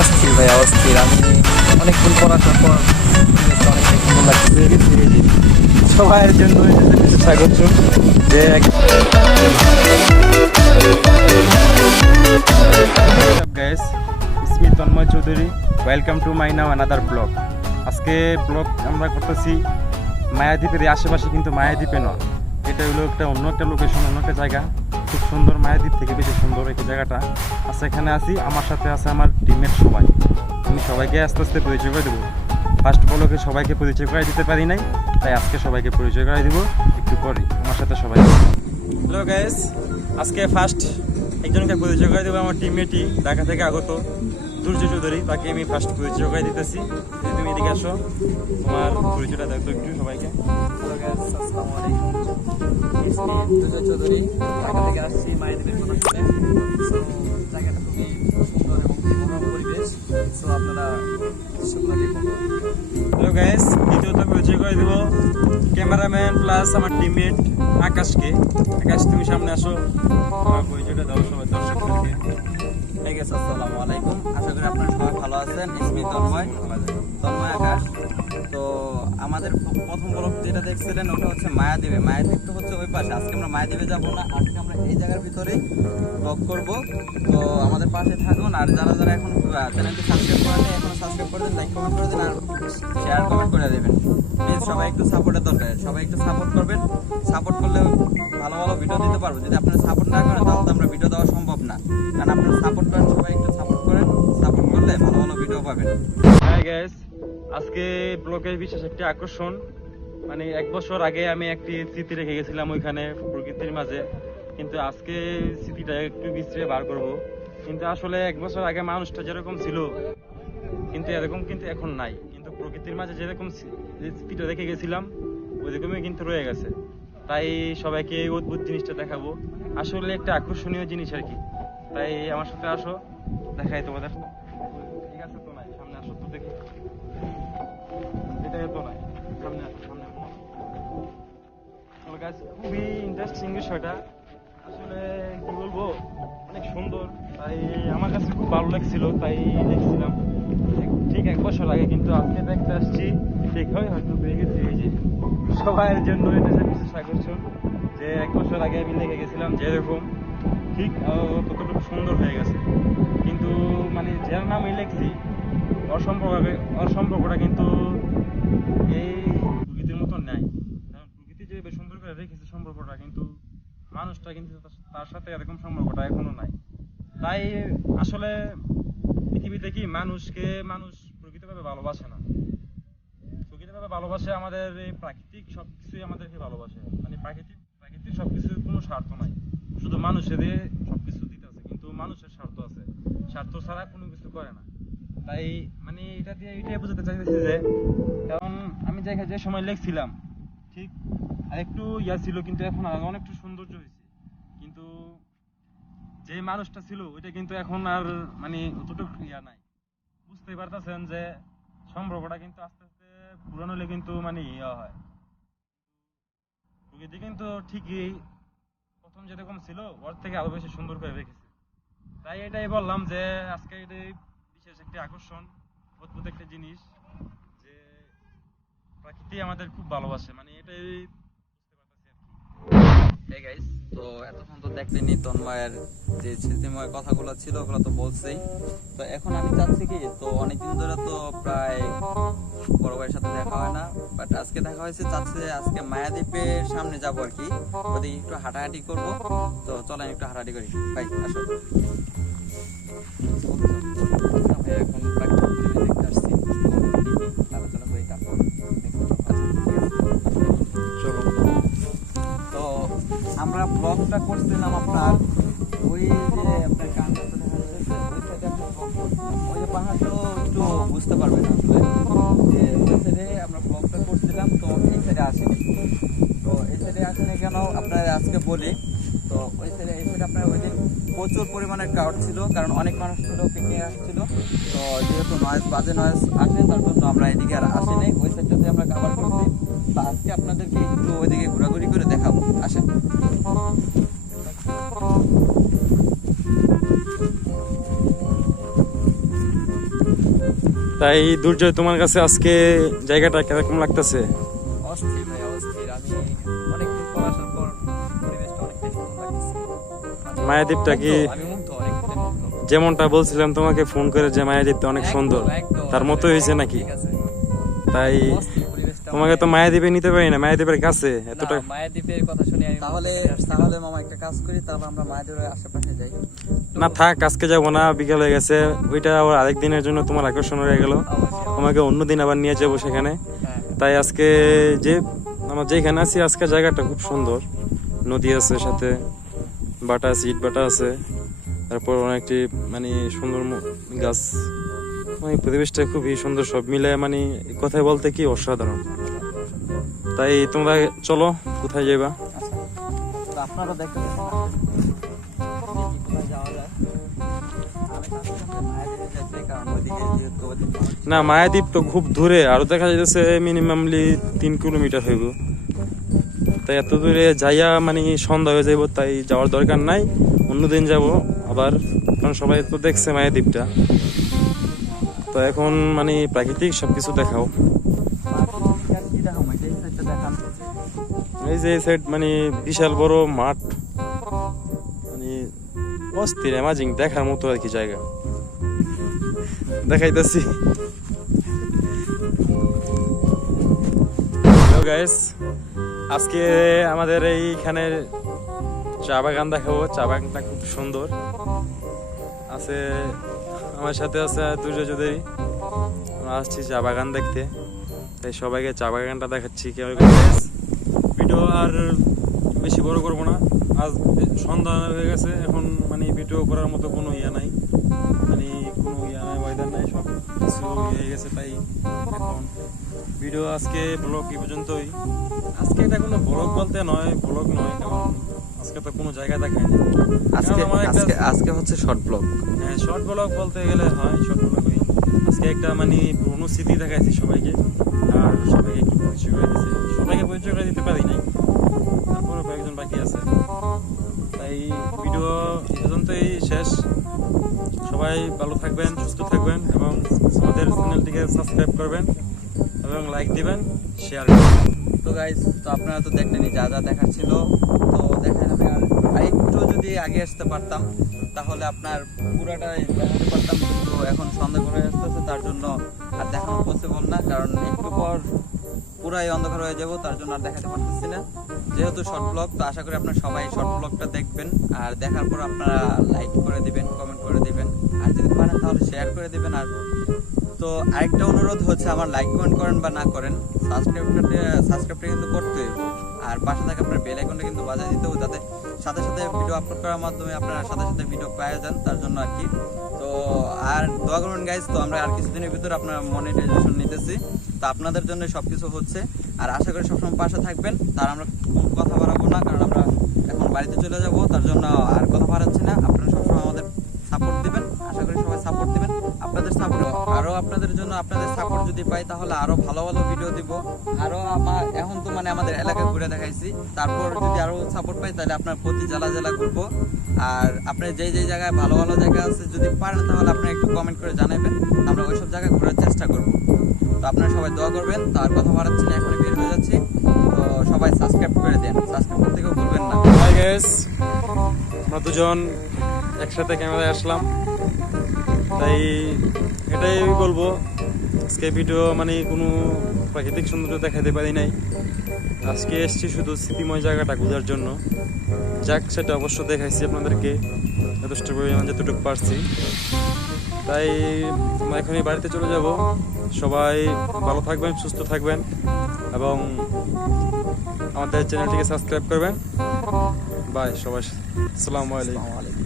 অস্থির ভাইয়া অস্থির। আমি অনেকক্ষণ পড়াশোনার পর অনেক সুন্দর লাগছে। সবাইয়ের জন্য স্বাগত যে guys, it's me Tanmoy Chowdhury, welcome to my now another blog. আজকে ব্লগ আমরা করতেছি মায়াদ্বীপের আশেপাশে, কিন্তু মায়াদ্বীপে নয়, এটা হলো অন্য একটা লোকেশন, অন্য একটা জায়গা, খুব সুন্দর। মায়াদ্বীপ থেকে বেশি সুন্দর এই জায়গাটা আছে। এখানে আছি, আমার সাথে আছে আমার টিমের সবাই। আমি সবাইকে আস্তে আস্তে পরিচয় করে দেবো। ফার্স্ট ব্লগে সবাইকে পরিচয় করে দিতে পারি নাই, তাই আজকে সবাইকে পরিচয় করে দিব একটু পরে আমার সাথে সবাই। হ্যালো গাইস, আজকে ফার্স্ট একজনকে পরিচয় করে দেবো, আমার টিমমেটই ঢাকা থেকে আগত সূর্য চৌধুরী। তাকে আমি ফার্স্ট পরিচয় করে দিতেছি। তুমি এদিকে আসো, তোমার পরিচয়টা দেখো একটু সবাইকে। হ্যালো গাইস, আসসালামু আলাইকুম। ইসমি সূর্য চৌধুরী, ঢাকা থেকে আসছি মায়াদ্বীপের কথা শুনে। সো জায়গাটা খুবই সুন্দর এবং মনোরম পরিবেশ। সো আপনারা দৃশ্যগুলো দেখুন। হ্যালো গাইস, দ্বিতীয়ত পরিচয় করে দেবো ক্যামেরাম্যান প্লাস আমার টিমমেট আকাশকে। আকাশ, তুমি সামনে আসো, তোমার পরিচয়টা দাও সবাই দর্শকদেরকে। ঠিক আছে, আসসালামু আলাইকুম। আশা করি আপনারা সবাই ভালো আছেন। ইসমি তন্ময় আকাশ। তো আমাদের প্রথম ব্লগ যেটা দেখছিলেন ওটা হচ্ছে মায়াদ্বীপে। মায়াদ্বীপ তো হচ্ছে ওই পাশে। আজকে আমরা মায়াদ্বীপে যাবো না, আজকে আমরা এই জায়গার ভিতরেই ব্লগ করব। তো আমাদের পাশে থাকুন। আর যারা যারা এখন চ্যানেলটি সাবস্ক্রাইব করেন, এখনো সাবস্ক্রাইব করে দেন, লাইক কমেন্ট করে দেন, আর শেয়ার কমেন্ট করে দেবেন। প্লিজ সবাই একটু সাপোর্টের দরকার, সবাই একটু সাপোর্ট করবেন। সাপোর্ট করলে ভালো ভালো ভিডিও দিতে পারবো। যদি আপনারা সাপোর্ট না করেন তাহলে তো আমরা ভিডিও দেওয়া সম্ভব না। কারণ আপনারা সাপোর্ট করেন, সবাই একটু সাপোর্ট করেন। সাপোর্ট করলে ভালো ভালো ভিডিও পাবেন। হাই গাইস, আজকে ব্লগের বিশেষ একটি আকর্ষণ। মানে 1 বছর আগে আমি একটি স্মৃতি রেখে গেছিলাম ওইখানে প্রকৃতির মাঝে, কিন্তু আজকে স্মৃতিটা একটু বিছড়ে বার করব। কিন্তু আসলে 1 বছর আগে মানুষটা যেরকম ছিল, কিন্তু এরকম কিন্তু এখন নাই। কিন্তু প্রকৃতির মাঝে যেরকম স্মৃতিটা রেখে গেছিলাম ওইরকমই কিন্তু রয়ে গেছে। তাই সবাইকে এই অদ্ভুত জিনিসটা দেখাবো। আসলে একটা আকর্ষণীয় জিনিস আর কি। তাই আমার সাথে আসো, দেখাই তোমাদের। ঠিক আছে তো নাই, সামনে আসো তো দেখি। এটা তো নাই, সামনে আসো, সামনে আসো। খুবই ইন্টারেস্টিং বিষয়টা। আসলে কি বলবো, অনেক সুন্দর। তাই আমার কাছে খুব ভালো লাগছিল, তাই দেখছিলাম ঠিক 1 বছর আগে। কিন্তু আজকে দেখতে আসছি, ঠিক হয়তো পেয়ে গেছি। এই যে সবাইয়ের জন্য এটা যে বিশেষ আকর্ষণ, যে 1 বছর আগে আমি দেখে গেছিলাম যেরকম, ঠিক ততটুকু সুন্দর হয়ে গেছে। কিন্তু মানে যার নাম লিখছি অসম্পর্কটা কিন্তু এই প্রকৃতির মতো নাই। কারণ প্রকৃতি যে বেশ সুন্দর করে রেখেছে সম্পর্কটা, কিন্তু মানুষটা কিন্তু তার সাথে এরকম সম্পর্কটা এখনো নাই। তাই আসলে পৃথিবীতে কি মানুষ প্রকৃতভাবে ভালোবাসে না। প্রকৃতভাবে ভালোবাসে আমাদের এই প্রাকৃতিক সবকিছুই আমাদেরকে ভালোবাসে। মানে প্রাকৃতিক সবকিছুর কোনো স্বার্থ নাই, শুধু মানুষের সবকিছু দিতে আছে, কিন্তু মানুষের স্বার্থ আছে, স্বার্থ ছাড়া কোনো কিছু করে না। তাই মানে এটা দিয়ে এটাই বোঝাতে চাইতেছি যে, কারণ আমি যে সময় লিখছিলাম ঠিক আরেকটু ছিল, কিন্তু এখন অনেকটা সৌন্দর্য হয়েছে। কিন্তু যে মানুষটা ছিল ওইটা কিন্তু এখন আর মানে অতটুকু নাই। বুঝতেই পারতেছেন যে সম্পর্কটা কিন্তু আস্তে আস্তে পুরানো হলে কিন্তু মানে হয়। প্রকৃতি কিন্তু ঠিকই প্রথম যেরকম ছিল ওর থেকে আরো বেশি সুন্দর করে রেখেছে। তাই এটাই বললাম যে আজকে এটাই বিশেষ একটি আকর্ষণ, অদ্ভুত একটা জিনিস, যে প্রকৃতি আমাদের খুব ভালোবাসে। মানে এটাই বুঝতে পারতেছি আর কি। হে গাইস, তো এতক্ষণ তো দেখলেনি তন্ময়ের যে স্মৃতিময় কথাগুলো ছিল ওগুলো তো বলছেই। তো এখন আমি চাচ্ছি কি, তো অনেকদিন ধরে তো প্রায় বড় ভাইয়ের সাথে দেখা হয় না, বাট আজকে দেখা হয়েছে। চাচ্ছি যে আজকে মায়াদ্বীপের সামনে যাবো আর কি, ওদিকে একটু হাঁটাহাঁটি করবো। তো চলেন একটু হাঁটাহাঁটি করি। ভাই আসো। এখন প্রাকৃতিক পরিবেশ দেখতে আসছি, আলোচনা করি তারপর। চলো। তো আমরা ব্লগটা করছিলাম আপনার ওই যে আপনার কানটা তো দেখা যাচ্ছে, ওই সাইডে আমরা ব্লগ করছিলাম। ওই যে পাহাড়টাও একটু বুঝতে পারবেন আসলে, যে ওই সাইডে আমরা ব্লগটা করছিলাম। তো এই সাইডে আসেনি। তো এই সাইডে আসেনি কেন আপনার আজকে বলি। তো এই সাইডে আপনার ওই দিন প্রচুর পরিমাণে ক্রাউড ছিল, কারণ অনেক মানুষ ছিল, পিকনিক আসছিল। তো যেহেতু বাজে নয়েজ আসে, তার জন্য আমরা এদিকে আর আসিনি। ওই সাইডটাতে আমরা কাভার করছি। তো আজকে আপনাদেরকে একটু ওইদিকে ঘোরাঘুরি করে দেখাবো, আসেন। তাই দুর্জয়, তোমার কাছে আজকে জায়গাটা কিরকম লাগতেছে? অস্থির ভাই, অস্থির। আমি অনেকদিন পর আসার পর পরিবেশটা অনেকটাই সুন্দর লাগতেছে। মায়াদ্বীপটা কি আমি মুগ্ধ, অনেকটাই মুগ্ধ। যেমনটা বলছিলাম তোমাকে ফোন করে যে মায়াদ্বীপটা অনেক সুন্দর, একদম, তার মতো হয়েছে নাকি? ঠিক আছে। তাই অস্থির পরিবেশটা। তোমাকে তো মায়াদ্বীপে নিতে পারি না, মায়াদ্বীপের কাছে না, এতটা। মায়াদ্বীপের কথা শুনে আমি তাহলে মামা একটা কাজ করি, তাহলে আমরা মায়াদ্বীপের আশেপাশে যাই। না থাক, আজকে যাবো না, বিকাল হয়ে গেছে, ওইটা আবার আরেক দিনের জন্য তোমার আকর্ষণ হয়ে গেল। অবশ্যই। তোমাকে অন্যদিন আবার নিয়ে যাবো সেখানে। হ্যাঁ, তাই আজকে যে আমরা যেখানে আছি, আজকে জায়গাটা খুব সুন্দর, নদী আছে সাথে, বাটা আছে, ইট বাটা আছে, তারপর অনেকটি মানে সুন্দর গাছ, মানে পরিবেশটা খুবই সুন্দর, সব মিলে মানে কথায় বলতে কি অসাধারণ। তাই তোমরা চলো, কোথায় যাইবা? আচ্ছা। তো আপনারা দেখতে পাচ্ছেন, দেখি কোথায় যাওয়া যায়। আমি চাচ্ছিলাম যে মায়াদ্বীপে যাইতে, কারণ ওইদিকে যেহেতু না, মায়াদ্বীপ তো খুব দূরে, আরো দেখা যাচ্ছে মিনিমামলি 3 কিলোমিটার হইব। তাই এত দূরে যাইয়া মানে সন্ধ্যা হয়ে যাইব, তাই যাওয়ার দরকার নাই, অন্যদিন যাব আবার, কারণ সবাই তো দেখছে মায়াদ্বীপটা। তো এখন মানে প্রাকৃতিক সবকিছু দেখাও। কি দেখাম, এই সাইডটা দেখান। এই যে এই সাইড মানে বিশাল বড় মাঠ, মানে অস্থির অ্যামাজিং, দেখার মতো আর কি জায়গা, দেখাইতেছি। হ্যালো গাইস, আজকে আমাদের এইখানে চা বাগান দেখাবো। চা বাগানটা খুব সুন্দর আছে, আমার সাথে আছে দুর্জয় চৌধুরী। আমরা আসছি চা বাগান দেখতে, তাই সবাইকে চা বাগানটা দেখাচ্ছি। ভিডিও আর বেশি বড় করবো না, আজ সন্ধ্যা হয়ে গেছে, এখন মানে ভিডিও করার মতো কোনো ইয়া নাই, মানে কোনো ইয়া নাই, ওয়েদার নাই, সব কিছু হয়ে গেছে। তাই এখন ভিডিও আজকে ব্লগ এই পর্যন্তই। আজকে এটা কোনো ব্লগ বলতে নয়, ব্লগ নয়, কারণ আজকে তো কোনো জায়গায় দেখায় না। আজকে হচ্ছে শর্ট ব্লগ। হ্যাঁ, শর্ট ব্লগ বলতে গেলে হয়, শর্ট ব্লগই। আজকে একটা মানে পুরনো স্মৃতি দেখাইছি সবাইকে, আর সবাইকে কি পরিচয় করে দিচ্ছে, সবাইকে পরিচয় করে দিতে পারি নাই, তারপরে কয়েকজন বাকি আছে। তাই ভিডিও এই পর্যন্তই শেষ। সবাই ভালো থাকবেন, সুস্থ থাকবেন, এবং আমাদের চ্যানেলটিকে সাবস্ক্রাইব করবেন এবং লাইক দিবেন, শেয়ার করবেন। তো গাইস, তো আপনারা তো দেখলেনই যা যা দেখার ছিল, তো দেখালাম। আর একটু যদি আগে আসতে পারতাম তাহলে আপনার পুরাটাই দেখাতে পারতাম, কিন্তু এখন সন্ধ্যা করে আসতেছে, তার জন্য আর দেখানো পসিবল না, কারণ একটু পর পুরাই অন্ধকার হয়ে যাব, তার জন্য আর দেখাতে পারতেছি না। যেহেতু শর্ট ব্লগ, তো আশা করি আপনারা সবাই শর্ট ব্লগটা দেখবেন, আর দেখার পর আপনারা লাইক করে দিবেন, কমেন্ট করে দিবেন, আর যদি পারেন তাহলে শেয়ার করে দিবেন। আর তো আরেকটা অনুরোধ হচ্ছে, আমার লাইক কমেন্ট করেন বা না করেন, সাবস্ক্রাইবটা কিন্তু করতে হবে, আর পাশে থাকা আপনার বেল আইকনটা কিন্তু বাজায় দিতে হবে, যাতে সাথে সাথে ভিডিও আপলোড করার মাধ্যমে আপনারা সাথে সাথে ভিডিও পেয়ে যান, তার জন্য আর কি। তো আর দোয়া করবেন গাইজ, তো আমরা আর কিছুদিনের ভিতরে আপনার মনিটাইজেশন নিতেছি, তো আপনাদের জন্য সবকিছু হচ্ছে, আর আশা করি সবসময় পাশে থাকবেন। তার আমরা কথা বাড়াবো না, কারণ আমরা এখন বাড়িতে চলে যাব, তার জন্য আর কথা বাড়াচ্ছি না। আপনারা সবসময় আমাদের সাপোর্ট দিবেন, আশা করি সবাই সাপোর্ট দিবেন। আপনাদের সাপোর্ট, আরো আপনাদের জন্য আপনাদের সাপোর্ট যদি পাই তাহলে আরো ভালো ভালো ভিডিও দিব। আরো আমার এখন তো মানে আমাদের এলাকায় ঘুরে দেখাইছি, তারপর যদি আরো সাপোর্ট পাই তাহলে আপনার প্রতি জেলা জেলা ঘুরবো। আর আপনার যেই যেই জায়গায় ভালো ভালো জায়গা আছে যদি পারেন তাহলে আপনি একটু কমেন্ট করে জানাবেন, আমরা ওইসব জায়গায় ঘোরার চেষ্টা করব। তো আপনারা সবাই দোয়া করবেন। তো আর কথা বাড়াচ্ছি না, এখনই বের হয়ে যাচ্ছি। তো সবাই সাবস্ক্রাইব করে দেন, সাবস্ক্রাইব করতে কেউ ভুলবেন না। হাই গাইস, আমরা দুজন একসাথে ক্যামেরায় আসলাম, তাই এটাই বলবো, আজকে ভিডিও মানে কোনো প্রাকৃতিক সৌন্দর্য দেখাতে পারি নাই। আজকে এসেছি শুধু স্মৃতিময় জায়গাটা খোঁজার জন্য। যাক, সেটা অবশ্য দেখাইছি আপনাদেরকে যথেষ্ট পরিমাণ যতটুকু পারছি। তাই আমরা এখনই বাড়িতে চলে যাব। সবাই ভালো থাকবেন, সুস্থ থাকবেন, এবং আমাদের চ্যানেলটিকে সাবস্ক্রাইব করবেন। বাই সবাই, আসসালামু আলাইকুম।